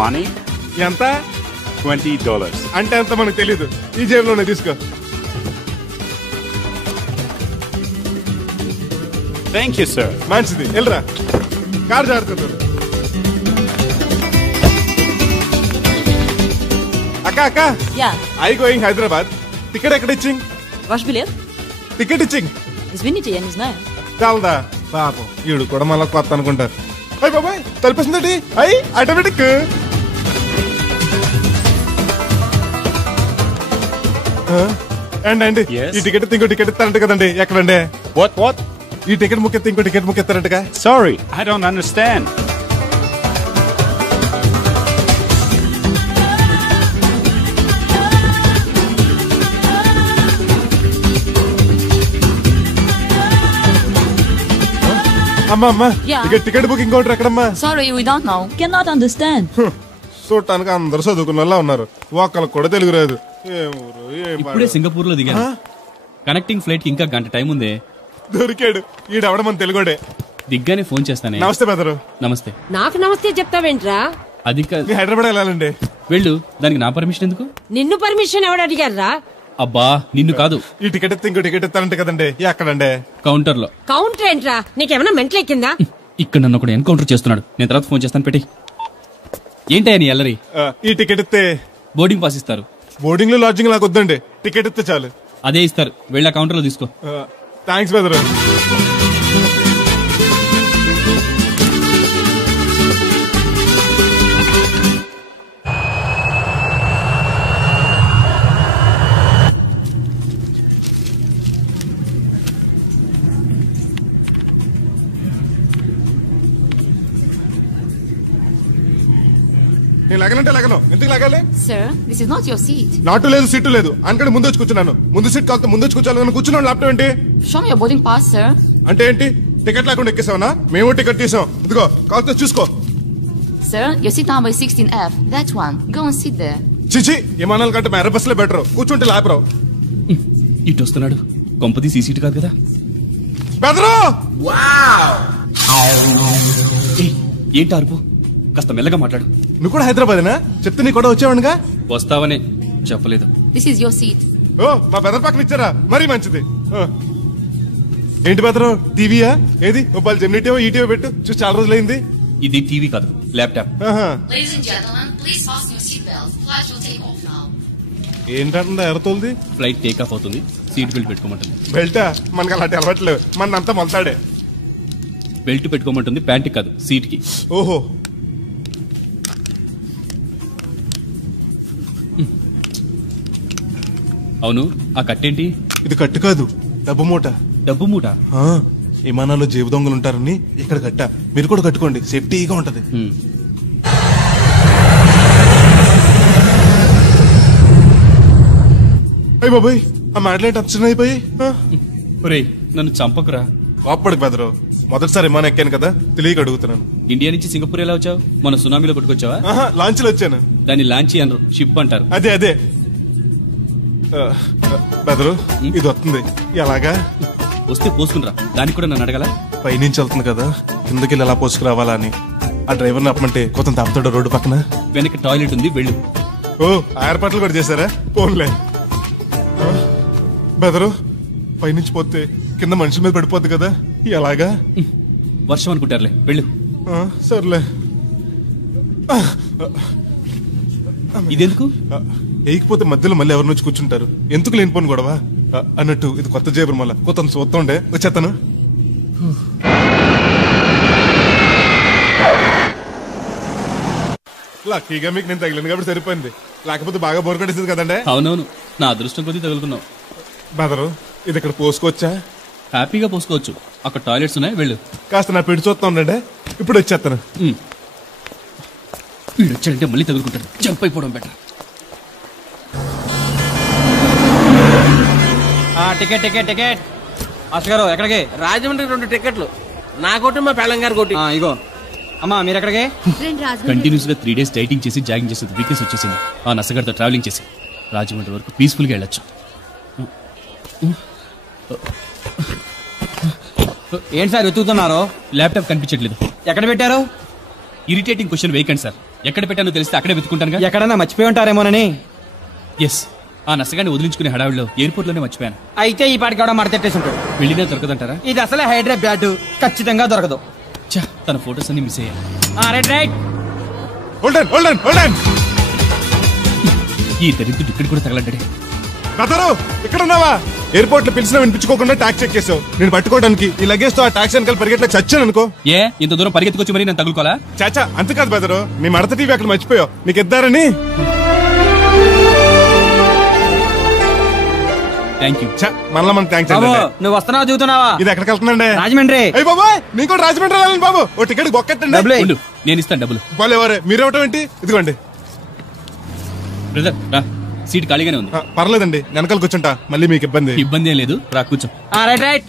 Money ఎంత? $20. అంటే ఎంత మనకు తెలీదు. ఈ జేబులోనే తీసుకో. Thank you sir. మంచిది, వెళ్ళరా. కార్ జాగ్రత్త. అక్క ఐ గోయింగ్ హైదరాబాద్. టికెట్ ఎక్కడ ఇచ్చింగ్? Ваш билет? టికెట్ ఇచ్చింగ్. Извините, я не знаю. చాలదా పాపం, ఈడు కూడా మళ్ళా కొత్త అనుకుంటారు. అయ్యి బాబాయ్ తలిపేసిందండి. అయ్యి ఆటోమేటిక్. అండి ఈ టికెట్ ఇంకో టికెట్ ఇస్తారంట కదండి. ఎక్కడండి? What? ఈ టికెట్ ముక్కెత్తి ఇంకో టికెట్ ముక్కెత్తారంటగా. Sorry, I don't understand. అమ్మా ఇక టికెట్ బుకింగ్ కౌంటర్ ఎక్కడమ్మా? Sorry, we don't know. Cannot understand. చూడటానికి అందరు చదువుకున్న వాళ్ళ ఉన్నారు, ఒక్కళ్ళకి కూడా తెలుగు రాదు. ఇప్పుడే సింగపూర్ లో దిగాను. కనెక్టింగ్ ఫ్లైట్ కి ఇంకా గంట టైం ఉంది. దొరికాడు ఈడవడం మన తెలుగుడే. దిగ్గానే ఫోన్ చేస్తానే. నమస్తే బెదరు. నమస్తే. నాకు నమస్తే చెప్తావేంట్రా? అది హైదరాబాద్ వెళ్ళాలండి. వెళ్ళు. దానికి నా పర్మిషన్ ఎందుకు? నిన్ను పర్మిషన్ ఎవడు అడిగారా? అబ్బా నిన్ను కాదు. ఈ టికెట్ ఎత్తే ఇంకో టికెట్ ఎత్తారంట కదండి. ఎక్కడండి? కౌంటర్ లో. కౌంటర్ ఏంట్రా? నీకేమైనా మెంటల్ ఎక్కిందా? ఇక్కడ నన్ను ఒకడు ఎన్కౌంటర్ చేస్తున్నాడు. నేను తర్వాత ఫోన్ చేస్తాను. పెట్టి ఏంటయ్యా నీ అల్లరి? ఈ టికెట్ ఎత్తే బోర్డింగ్ పాస్ ఇస్తారు. బోర్డింగ్ లో లాడ్జింగ్ నాకు వద్దండి, టికెట్ ఎత్తే చాలు. అదే ఇస్తారు. వెళ్ళా కౌంటర్ లో తీసుకో. థ్యాంక్స్ బెదరు. నేను లగనంటే లగను. ఎందుకు లగాలి? Sir, this is not your seat. నాటు లేదు, సీటు లేదు. అనుకంటే ముందు వచ్చి కూర్చున్నాను. ముందు సీట్ కాదు, ముందు వచ్చి కూర్చోాలని కూర్చున్నాను. ల్యాప్టాప్ ఏంటి? Show me your boarding pass, sir. అంటే ఏంటి? టికెట్ లేకుండా ఎక్కేసావనా? మేము టికెట్ తీసాం. ఇదిగో కాస్త చూసుకో. Sir, your seat number is 16F. That one. Go and sit there. చిచి, విమానాల కంటే మా ఎర్ర బస్సులే బెటర్. కూర్చుంటే లాపరావు. ఇటు వస్తున్నాడు. కొంపది సీసీటీ కాదు కదా. బెదరు ఏంటి అరుపు? కాస్త మెల్లగా మాట్లాడు. నువ్వు కూడా హైదరాబాదేనా? చెప్తే నీ కూడా వచ్చావనుగా. వస్తావనే చెప్పలేదు. This is your seat. ఓ మా బెదర్ పక్కన ఇచ్చారా? మరీ మంచిది. ఏంటి బెదరు, టీవీయా? ఏది మొబైల్ జెమినిటీవో ఈటీవో పెట్టు. చూసి చాలా రోజులైంది. ఇది టీవీ కాదు, laptop. Ladies and gentlemen, please fasten your seat belts. Flight will take off now. ఏంటంటుందా ఎర్రతోంది? ఫ్లైట్ టేక్ ఆఫ్ అవుతుంది. సీట్ బెల్ట్ పెట్టుకోమంటుంది. బెల్టా? మనకు అలాంటి అలవాట్లేవు. మనంతా మొలతాడే. బెల్ట్ పెట్టుకోమంటుంది, ప్యాంట్ కాదు, సీట్ కి. ఓహో. అవును, ఆ కట్టేంటి? ఇది కట్టు కాదు, డబ్బు మూట. డబ్బు మూట? విమానాల్లో జేబు దొంగలు ఉంటారని ఇక్కడ కట్ట. మీరు కూడా కట్టుకోండి, సేఫ్టీగా ఉంటది. అయ్యి బాబాయ్, ఆ మాటలేంటి అప్సన్ అయిపోయి. నన్ను చంపకురా. కోప్పడికి బెదరు. మొదటిసారి విమానం ఎక్కాను కదా, తెలియక అడుగుతున్నాను. ఇండియా నుంచి సింగపూర్ ఎలా వచ్చావు? మన సునామీలో కొట్టుకొచ్చావా? లాంచ్ లో వచ్చాను. దాన్ని లాంచీ అనరు, షిప్ అంటారు. అదే బెదరు, ఇది వస్తుంది. ఎలాగా? వస్తే పోసుకునిరా. దానికి కూడా నన్ను అడగల? పైనుంచి వెళ్తుంది కదా, కిందకి ఎలా పోసుకురావాలా అని. ఆ డ్రైవర్ని అప్పమంటే కొంత తప్పుతాడు రోడ్డు పక్కన. వెనక టాయిలెట్ ఉంది, వెళ్ళు. ఓ, ఏర్పాట్లు కూడా చేశారా? పోన్లే. బెదరు, పైనుంచి పోతే కింద మనుషుల మీద పడిపోద్ది కదా, ఎలాగా? వర్షం అనుకుంటారులే, వెళ్ళు. సర్లే. ఇదెందుకు? వేయకపోతే మధ్యలో మళ్ళీ ఎవరి నుంచి కూర్చుంటారు. ఎందుకు లేనిపోను గొడవ అన్నట్టు. ఇది కొత్త జేబురు, మళ్ళా కొత్త చూస్తుండే వచ్చేస్తాను. లక్కీగా మీకు నేను తగిలింది కాబట్టి సరిపోయింది. లేకపోతే బాగా బోర్ కొట్టేసింది కదండి. అవునవును, నా అదృష్టం కొద్దీ తగులుకున్నావు. బెదరు, ఇది ఇక్కడ పోసుకోవచ్చా? హ్యాపీగా పోసుకోవచ్చు. అక్కడ టాయిలెట్స్ ఉన్నాయి, వెళ్ళు. కాస్త నా పెట్టి చూస్తా ఉండండి, ఇప్పుడు వచ్చేస్తాను. వీడు వచ్చాడంటే మళ్ళీ తగులుకుంటాడు. జంప్ అయిపోవడం బెటర్. Ticket ticket ticket. అసలు గారు ఎక్కడికి? రాజమండ్రికి 2 టికెట్లు. నా కోటి, మా పెళ్ళం గారి కోటి. ఇగో అమ్మా, మీరు ఎక్కడికి? కంటిన్యూస్ గా 3 days డైటింగ్ చేసి జాగింగ్ చేసి వీక్నెస్ వచ్చేసింది. ఆ నసగడతో ట్రావెలింగ్ చేసి రాజమండ్రి వరకు పీస్ఫుల్ గా వెళ్ళొచ్చు. ఏంటి సార్ వెతుకుతున్నారు? ల్యాప్టాప్ కనిపించట్లేదు. ఎక్కడ పెట్టారు? ఇరిటేటింగ్ క్వశ్చన్ వేయకండి సార్. ఎక్కడ పెట్టానో తెలిస్తే అక్కడే వెతుకుంటానుగా. ఎక్కడన్నా మర్చిపోయి ఉంటారేమోనని. ఎస్, ఆ నసగాన్ని వదిలించుకునే హడావిడిలో ఎయిర్పోర్ట్ లోనే మర్చిపోయాను. అయితే ఈ పాటికి కూడా మడతెట్టేసి ఉంటాడు. వెళ్ళినా దొరకదంటారా? ఇది అసలే హైదరాబాద్, ఖచ్చితంగా దొరకదు. ఛా, తన ఫోటోస్ అన్ని మిస్ అయ్యాయి. రైట్. హోల్డన్ ఈ దరిద్రుడు ఇక్కడ కూడా తగలడ్డాడే. బ్రదరు ఇక్కడ ఉన్నావా? ఎయిర్పోర్ట్ లో పిలిచినా వినిపించుకోకుండా ట్యాక్సీ ఎక్కేసావు. నేను పట్టుకోవడానికి ఈ లగేజ్ తో ఆ ట్యాక్సీ వెనకాల పరిగెట్లకు చచ్చాను అనుకో. ఏ ఇంత దూరం పరిగెత్తుకొచ్చి మరి నేను తగులుకోవాలా? చాచా అంతకాదు బ్రదరు, నీ మడత టీవీ అక్కడ మర్చిపోయావు. నీకు ఇద్దారని. Thank you. మళ్ళా మనకు థ్యాంక్స్. నువ్వు వస్తున్నావా చూస్తున్నావా? ఇది ఎక్కడికి వెళ్తుందండి? రాజమండ్రి. అయ్యి బాబాయ్, నీకు కూడా రాజమండ్రి వెళ్ళాలి బాబు. ఓ టికెట్ బొక్కెట్టండి. ఉండు, నేను ఇస్తాను డబ్బులు. బాలేవారే, మీరేవటం ఏంటి? ఇదిగోండి బ్రదర్ రా, సీట్ ఖాళీగానే ఉంది. పర్లేదండి, వెనకాల కూర్చుంటా, మళ్ళీ మీకు ఇబ్బంది. ఇబ్బంది ఏం లేదు, రా కూర్చో. రైట్.